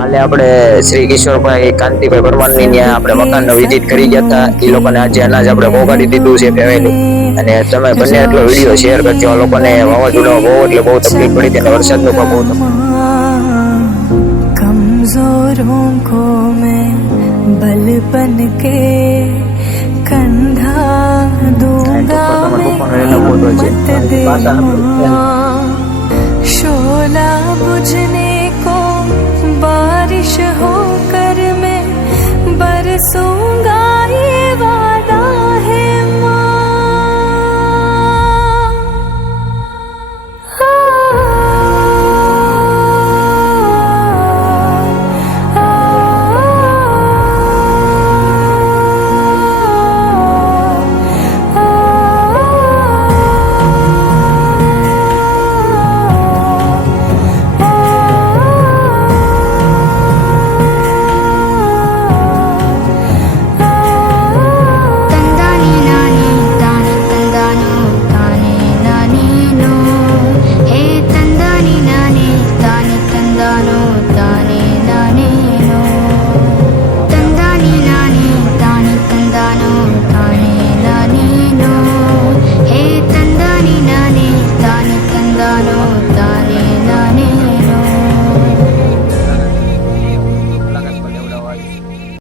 કાલે આપણે શ્રી કિશોરભાઈ કાંતિભાઈ પરમારની ત્યાં આપણે મકાનનો વિઝિટ કરી ગયા હતા. એ લોકોને આજે અનાજ આપણે પહોંચાડી દીધું છે ફેમિલી. અને તમે બંને એટલો વિડીયો શેર કરજો. લોકોને વાવાઝોડામાં બહુ એટલે બહુ તકલીફ પડી હતી અને વરસાદનું પણ બહુ कमजोरों को मैं बल बन के कंधा दूंगा मैं मत दे शोला बुझने